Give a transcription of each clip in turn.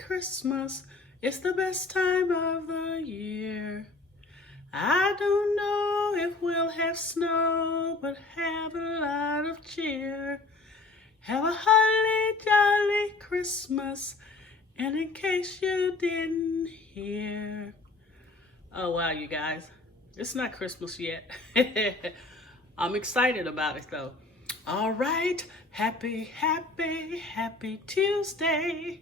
Christmas. It's the best time of the year. I don't know if we'll have snow, but have a lot of cheer. Have a holly jolly Christmas, and in case you didn't hear. Oh wow, you guys, it's not Christmas yet. I'm excited about it though. All right, happy Tuesday.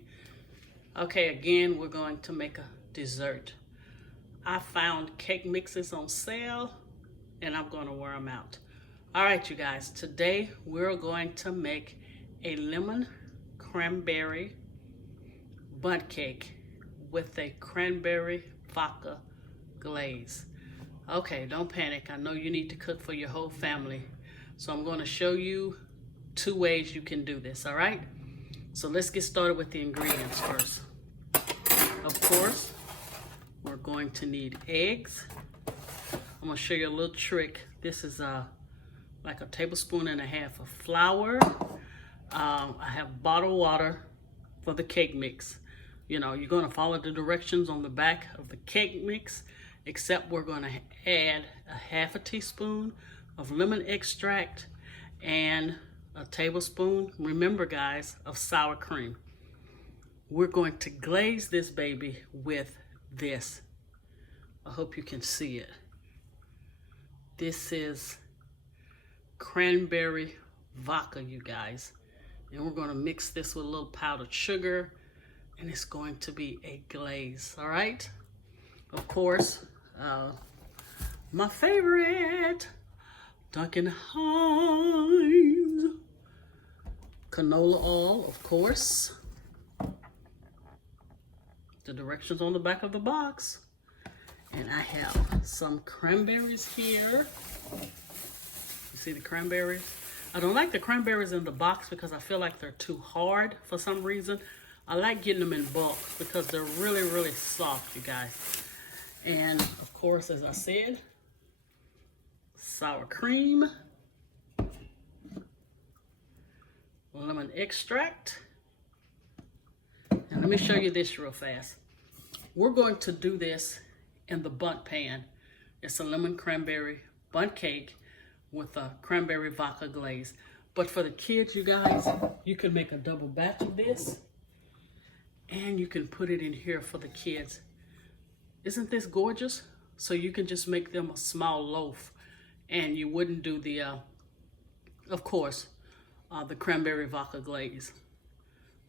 Okay, again, we're going to make a dessert. I found cake mixes on sale and I'm going to wear them out. All right, you guys, today we're going to make a lemon cranberry bundt cake with a cranberry vodka glaze. Okay, don't panic. I know you need to cook for your whole family. So I'm going to show you 2 ways you can do this, all right? So let's get started with the ingredients first. Of course, we're going to need eggs. I'm going to show you a little trick. This is like a tablespoon and a half of flour. I have bottled water for the cake mix. You know, you're going to follow the directions on the back of the cake mix, except we're going to add a ½ teaspoon of lemon extract and a tablespoon, remember guys, of sour cream. We're going to glaze this baby with this. I hope you can see it. This is cranberry vodka, you guys. And we're going to mix this with a little powdered sugar, and it's going to be a glaze, all right? Of course, my favorite, Duncan Hines. Canola oil, of course. The directions on the back of the box. And I have some cranberries here. You see the cranberries? I don't like the cranberries in the box because I feel like they're too hard for some reason. I like getting them in bulk because they're really soft, you guys. And of course, as I said, sour cream, lemon extract. And let me show you this real fast. We're going to do this in the bundt pan. It's a lemon cranberry bundt cake with a cranberry vodka glaze. But for the kids, you guys, you can make a double batch of this and you can put it in here for the kids. Isn't this gorgeous? So you can just make them a small loaf and you wouldn't do the, of course, the cranberry vodka glaze.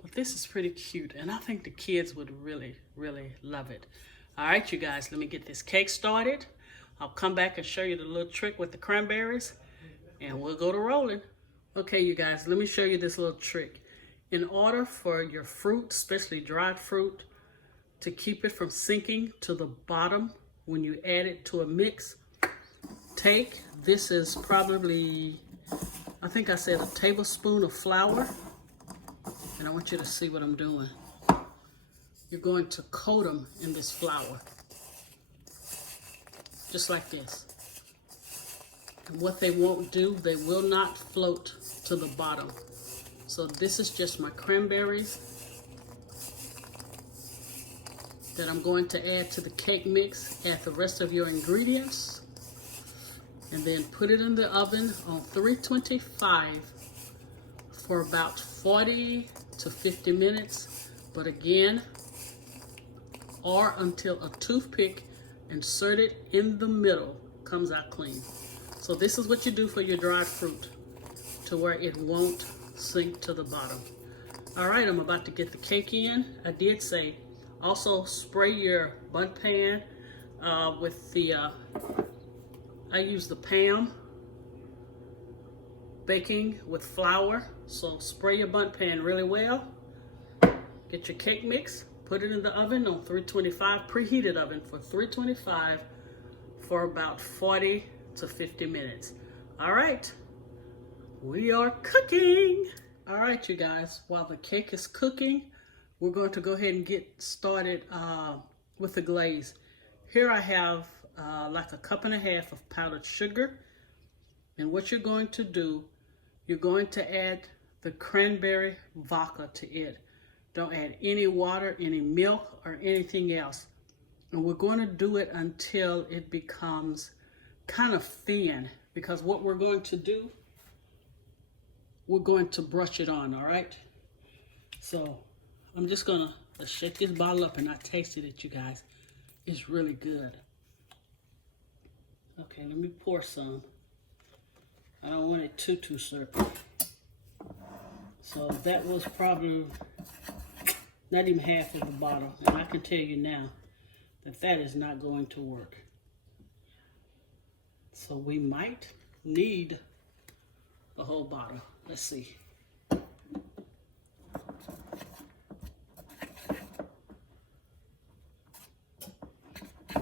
But this is pretty cute, and I think the kids would really love it. All right, you guys, let me get this cake started. I'll come back and show you the little trick with the cranberries, and we'll go to rolling. Okay, you guys, let me show you this little trick. In order for your fruit, especially dried fruit, to keep it from sinking to the bottom when you add it to a mix, this is probably, I think I said a tablespoon of flour. And I want you to see what I'm doing. You're going to coat them in this flour. Just like this. And what they won't do, they will not float to the bottom. So this is just my cranberries that I'm going to add to the cake mix. Add the rest of your ingredients. And then put it in the oven on 325 for about 40 to 50 minutes, but again, or until a toothpick inserted in the middle comes out clean. So this is what you do for your dried fruit to where it won't sink to the bottom. All right, I'm about to get the cake in. I did say also spray your bundt pan with the, I use the Pam baking with flour. So spray your bundt pan really well. Get your cake mix, put it in the oven on 325, preheated oven for 325 for about 40 to 50 minutes. All right, we are cooking. All right, you guys, while the cake is cooking, we're going to go ahead and get started with the glaze. Here I have like a 1.5 cups of powdered sugar. And what you're going to do, you're going to add the cranberry vodka to it. Don't add any water, any milk, or anything else. And we're going to do it until it becomes kind of thin, because what we're going to do, we're going to brush it on, all right? So I'm just gonna shake this bottle up, and I tasted it, you guys. It's really good. Okay, let me pour some. I don't want it too syrupy. So that was probably not even half of the bottle, and I can tell you now that that is not going to work. So we might need the whole bottle. Let's see.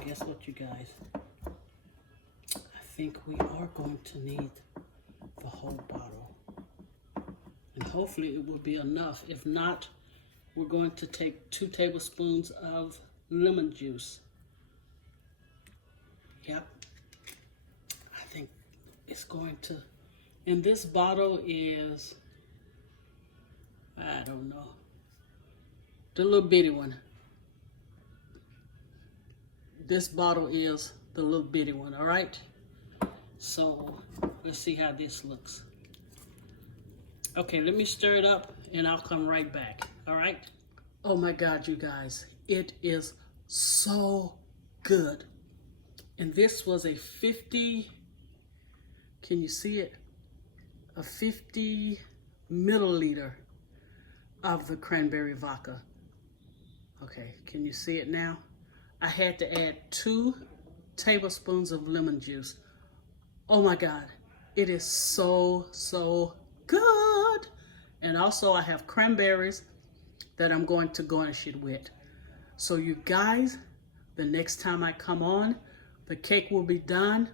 Guess what, you guys? I think we are going to need the whole bottle. And hopefully it will be enough. If not, we're going to take 2 tablespoons of lemon juice. Yep. I think it's going to, and this bottle is, I don't know, the little bitty one. This bottle is the little bitty one, all right? So let's see how this looks. Okay, let me stir it up and I'll come right back, all right? Oh my God, you guys, it is so good. And this was a 50, can you see it? A 50 milliliter of the cranberry vodka. Okay, can you see it now? I had to add 2 tablespoons of lemon juice. Oh my God, it is so good. And also I have cranberries that I'm going to garnish it with. So you guys, the next time I come on, the cake will be done.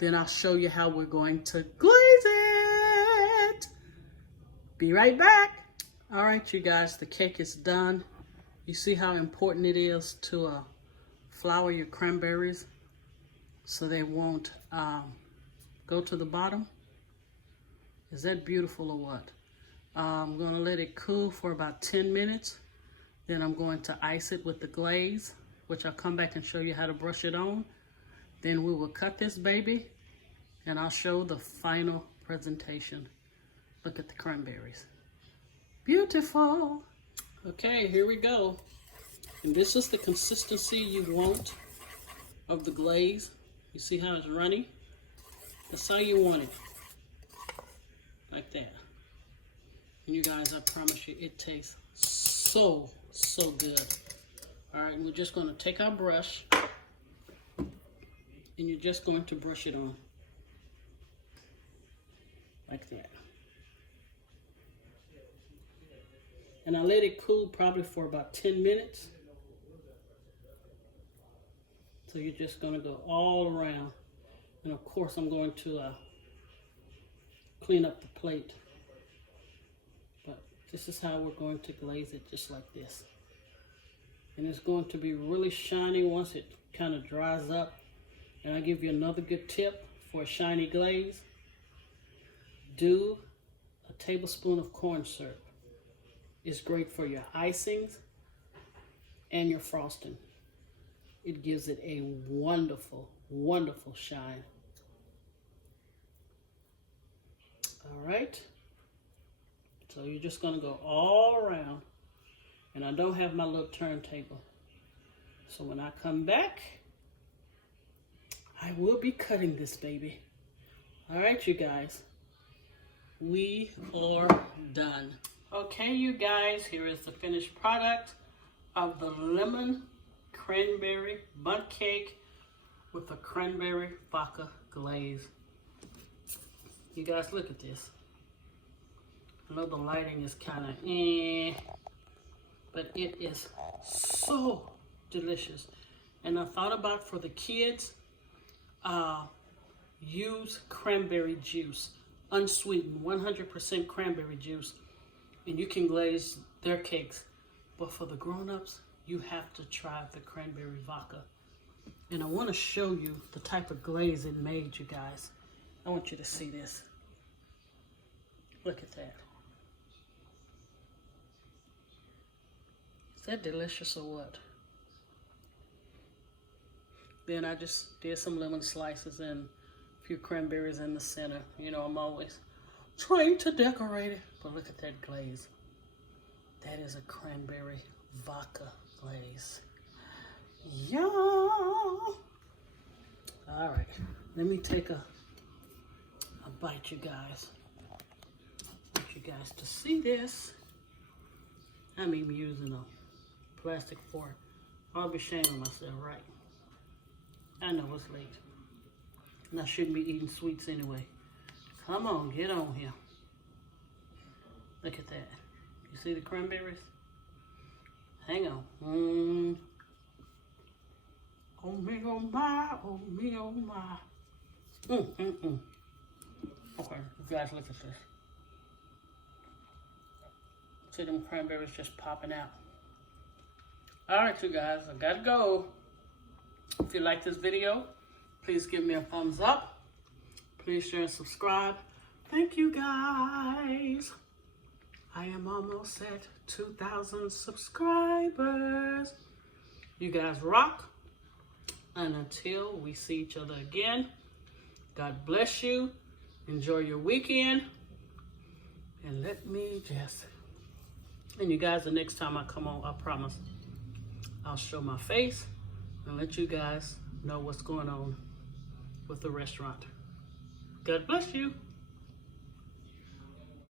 Then I'll show you how we're going to glaze it. Be right back. All right, you guys, the cake is done. You see how important it is to flour your cranberries so they won't go to the bottom. Is that beautiful or what? I'm gonna let it cool for about 10 minutes. Then I'm going to ice it with the glaze, which I'll come back and show you how to brush it on. Then we will cut this baby and I'll show the final presentation. Look at the cranberries. Beautiful. Okay, here we go. And this is the consistency you want of the glaze. You see how it's runny? That's how you want it. Like that. And you guys, I promise you, it tastes so good. All right, we're just gonna take our brush and you're just going to brush it on. Like that. And I let it cool probably for about 10 minutes. So you're just gonna go all around. And of course I'm going to clean up the plate. But this is how we're going to glaze it, just like this. And it's going to be really shiny once it kind of dries up. And I'll give you another good tip for a shiny glaze. Do a tablespoon of corn syrup. It's great for your icings and your frosting. It gives it a wonderful shine. All right. So you're just gonna go all around. And I don't have my little turntable. So when I come back, I will be cutting this baby. All right, you guys. We are done. Okay, you guys, here is the finished product of the lemon cranberry bundt cake with the cranberry vodka glaze. You guys, look at this. I know the lighting is kind of but it is so delicious. And I thought about for the kids, use cranberry juice, unsweetened, 100% cranberry juice, and you can glaze their cakes. But for the grown-ups, you have to try the cranberry vodka. And I want to show you the type of glaze it made, you guys. I want you to see this. Look at that. that delicious or what? Then I just did some lemon slices and a few cranberries in the center. You know, I'm always trying to decorate it. But look at that glaze. That is a cranberry vodka glaze. Yum! All right, let me take a bite, you guys. I want you guys to see this. I'm even using a plastic fork. I'll be shaming myself, right? I know it's late. And I shouldn't be eating sweets anyway. Come on, get on here. Look at that. You see the cranberries? Hang on. Oh me, oh my, oh me, oh my. Okay, you guys look at this. See them cranberries just popping out. All right, you guys, I gotta go. If you like this video, please give me a thumbs up. Please share and subscribe. Thank you, guys. I am almost at 2,000 subscribers. You guys rock. And until we see each other again, God bless you. Enjoy your weekend. And let me just... And you guys, the next time I come on, I promise, I'll show my face and let you guys know what's going on with the restaurant. God bless you.